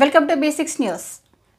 Welcome to B6 news.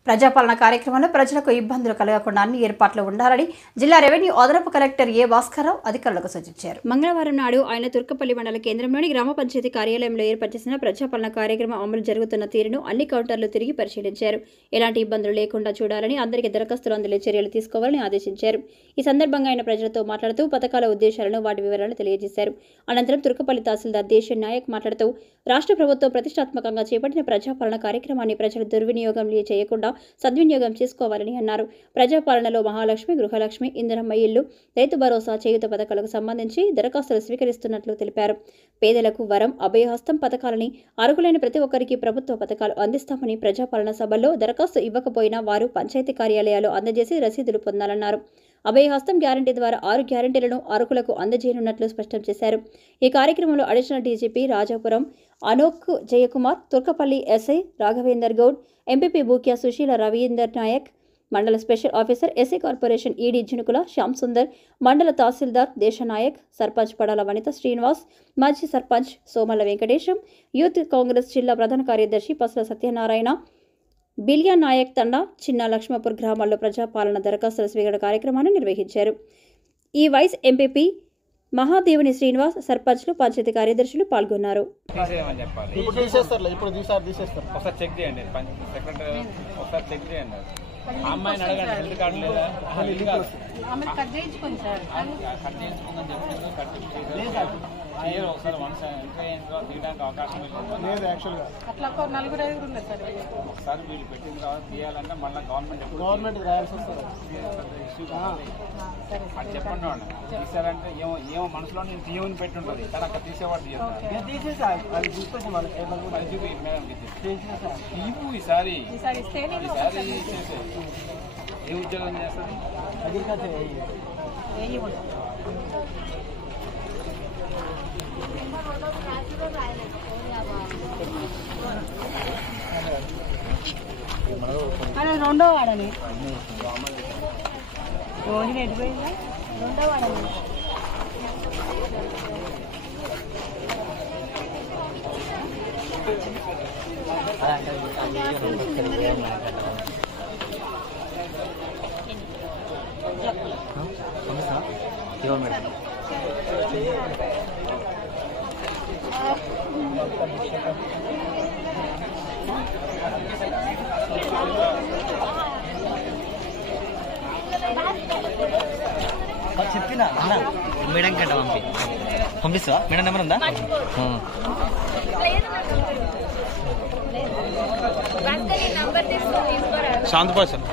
ప్రజాపాలన కార్యక్రమంలో ప్రజలకు ఇబ్బందులు కలగకుండా అన్ని ఏర్పాట్లు ఉండాలని జిల్లా రెవెన్యూ అదనపు కలెక్టర్ ఏ భాస్కర్రావు అధికారులకు సూచించారు. మంగళవారం నాడు ఆయన తుర్కపల్లి మండల కేంద్రంలోని గ్రామ పంచాయతీ కార్యాలయంలో ఏర్పాటు చేసిన ప్రజాపాలన కార్యక్రమం అమలు జరుగుతున్న తీరును అన్ని కౌంటర్లు తిరిగి పరిశీలించారు. ఎలాంటి ఇబ్బందులు లేకుండా చూడాలని, అందరికీ దరఖాస్తులు అందించే చర్యలు తీసుకోవాలని ఆదేశించారు. ఈ సందర్భంగా ఆయన ప్రజలతో మాట్లాడుతూ పథకాల ఉద్దేశాలను, వాటి వివరాలను తెలియజేశారు. అనంతరం తుర్కపల్లి తహసీల్దార్ దేశన్ నాయక్ మాట్లాడుతూ రాష్ట్ర ప్రభుత్వం ప్రతిష్టాత్మకంగా చేపట్టిన ప్రజాపాలన కార్యక్రమాన్ని ప్రజలు దుర్వినియోగం చేయకుండా సద్వినియోగం చేసుకోవాలని అన్నారు. ప్రజాపాలనలో మహాలక్ష్మి, గృహలక్ష్మి, ఇందిరమ్మ ఇల్లు, రైతు భరోసా, చేయూత పథకాలకు సంబంధించి దరఖాస్తులు స్వీకరిస్తున్నట్లు తెలిపారు. పేదలకు వరం, అభయహస్తం పథకాలని అర్హులైన ప్రతి ఒక్కరికి ప్రభుత్వ పథకాలు అందిస్తామని, ప్రజాపాలన సభల్లో దరఖాస్తు ఇవ్వకపోయినా వారు పంచాయతీ కార్యాలయాలు అందజేసి రసీదులు పొందాలన్నారు. అభయహస్తం గ్యారంటీ ద్వారా 6 గ్యారంటీలను అర్హులకు అందజేయనున్నట్లు స్పష్టం చేశారు. ఈ కార్యక్రమంలో additional DGP Rajapuram Anok Jayakumar, Turkapalli SI Raghavender Goud, MPP Bukya Sushila Ravinder Naik, mandal special officer SC corporation ED Jinukula Shyam Sundar, mandal tahsildar Desanayak, sarpanch Padala Vanitha Srinivas, మాజీ సర్పంచ్ సోమల వెంకటేశం, యూత్ కాంగ్రెస్ జిల్లా ప్రధాన కార్యదర్శి పసల సత్యనారాయణ, బిలియా నాయక్ తండా, చిన్న లక్ష్మపూర్ గ్రామాల్లో ప్రజాపాలన దరఖాస్తుల స్వీకరణ కార్యక్రమాన్ని నిర్వహించారు. ఈ వైస్ ఎంపీపీ మహాదేవుని శ్రీనివాస్, సర్పంచ్లు, పంచాయతీ కార్యదర్శులు పాల్గొన్నారు. అమ్మాయిని అడగండి, హెల్త్ కార్డు లేదా? ఒకసారి వన్స్ తీయడానికి అవకాశం లేదు. యాక్చువల్గా అట్లా 4-5 ఉన్నారు సార్. ఒకసారి వీళ్ళు పెట్టిన తర్వాత తీయాలంటే మళ్ళీ గవర్నమెంట్ రాయాల్సి వస్తుంది. అది చెప్పండి వాడు తీసారంటే ఏమో మనసులో నేను తీయమని పెట్టి ఉంటుంది, కానీ అక్కడ తీసేవాడు తీయు. ఈసారి ఏ ఉద్యోగం చేస్తుంది? రెండో వాడని రోజులు ఎడిపోయిందా? రెండో వాడని చెప్పినా మేడం కంట పంపిస్తావా? మేడం నెంబర్ ఉందా? శాంతపాల్ సార్.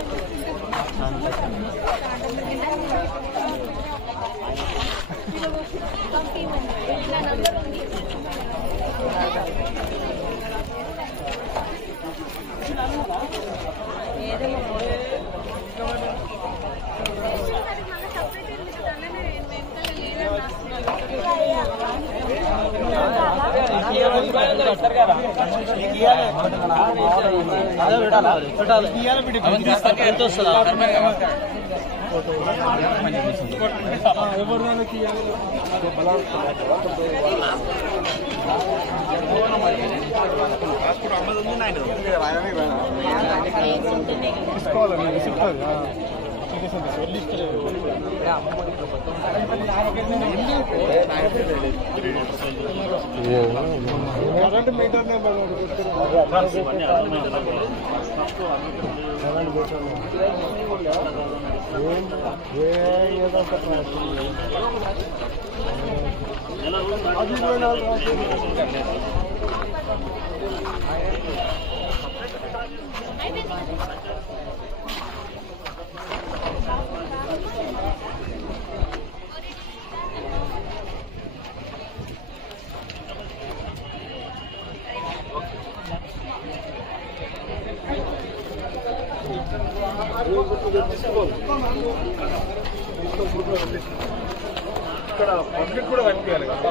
ఇక్కడ పబ్లిక్ కూడా కనిపించాలి కదా,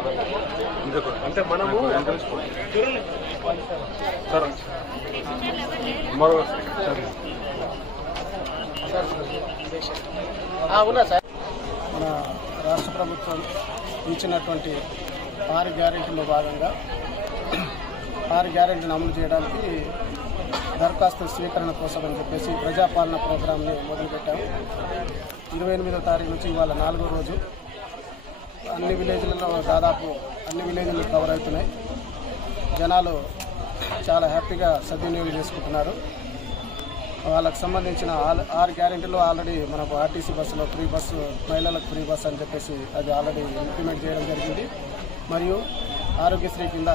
అంటే మనము సార్ మరో మన రాష్ట్ర ప్రభుత్వం ఇచ్చినటువంటి 6 గ్యారెంటీల్లో భాగంగా 6 గ్యారెంటీని అమలు చేయడానికి దరఖాస్తు స్వీకరణ కోసం అని చెప్పేసి ప్రజాపాలన ప్రోగ్రాంని మొదలుపెట్టాము. 28వ తారీఖు నుంచి ఇవాళ 4వ రోజు. అన్ని విలేజ్లలో దాదాపు అన్ని విలేజ్లు కవర్ అవుతున్నాయి. జనాలు చాలా హ్యాపీగా సద్వినియోగం చేసుకుంటున్నారు. వాళ్ళకు సంబంధించిన 6 గ్యారెంటీలు ఆల్రెడీ మనకు ఆర్టీసీ బస్సులో ఫ్రీ బస్సు, మహిళలకు ఫ్రీ బస్సు అని చెప్పేసి అది ఆల్రెడీ ఇంప్లిమెంట్ చేయడం జరిగింది. మరియు ఆరోగ్యశ్రీ కింద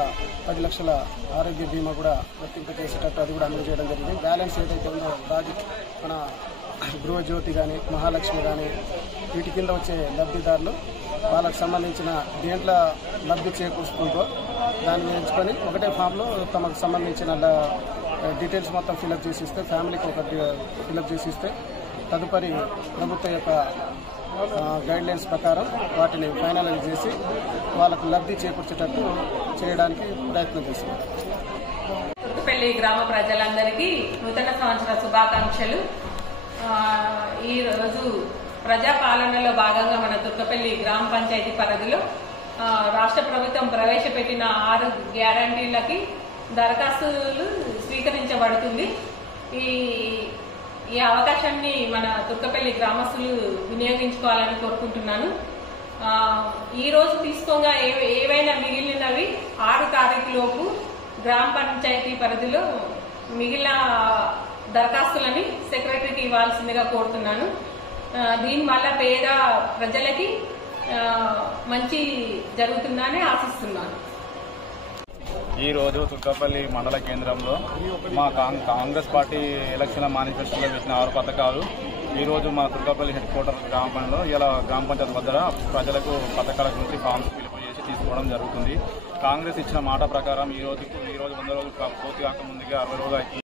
10 లక్షల ఆరోగ్య బీమా కూడా వర్తింపజేసేటట్టు అది కూడా అమలు చేయడం జరిగింది. బ్యాలెన్స్ ఏదైతే ఉందో మన గృహజ్యోతి కానీ మహాలక్ష్మి కానీ వీటి కింద వచ్చే లబ్ధిదారులు వాళ్ళకు సంబంధించిన దేంట్లో లబ్ధి చేకూర్చుకుంటూ దాన్ని ఎంచుకొని ఒకటే ఫామ్లో తమకు సంబంధించిన డీటెయిల్స్ మొత్తం ఫిలప్ చేసి ఇస్తే, ఫ్యామిలీకి ఒక ఫిలప్ చేసి ఇస్తే తదుపరి ప్రభుత్వం యొక్క గైడ్లైన్స్ ప్రకారం వాటిని ఫైనలైజ్ చేసి వాళ్ళకు లబ్ధి చేకూర్చేటట్టు చేయడానికి ప్రయత్నం చేస్తున్నారు. తుర్కపల్లి గ్రామ ప్రజలందరికీ నూతన సంవత్సర శుభాకాంక్షలు. ఈరోజు ప్రజాపాలనలో భాగంగా మన తుర్కపల్లి గ్రామ పంచాయతీ పరిధిలో రాష్ట్ర ప్రభుత్వం ప్రవేశపెట్టిన 6 గ్యారంటీలకి దరఖాస్తులు స్వీకరించబడుతుంది. ఈ అవకాశాన్ని మన తుర్కపల్లి గ్రామస్తులు వినియోగించుకోవాలని కోరుకుంటున్నాను. ఈ రోజు తీసుకోగా ఏవైనా మిగిలినవి 6 తారీఖులోపు గ్రామ పంచాయతీ పరిధిలో మిగిలిన దరఖాస్తులని సెక్రటరీకి ఇవ్వాల్సిందిగా కోరుతున్నాను. దీనివల్ల పేద ప్రజలకి మంచి జరుగుతుందని ఆశిస్తున్నాను. ఈరోజు తుర్కపల్లి మండల కేంద్రంలో మా కాంగ్రెస్ పార్టీ ఎలక్షన్ల మేనిఫెస్టోలో వేసిన 6 పథకాలు ఈరోజు మా తుర్కపల్లి హెడ్ క్వార్టర్ గ్రామ పంచాయతీలో ఇలా గ్రామ పంచాయతీ వద్ద ప్రజలకు పథకాల గురించి ఫామ్స్ ఫిల్అప్ చేసి తీసుకోవడం జరుగుతుంది. కాంగ్రెస్ ఇచ్చిన మాట ప్రకారం ఈ రోజు 100 రోజులు పూర్తి కాకముందుగా 60 రోజులు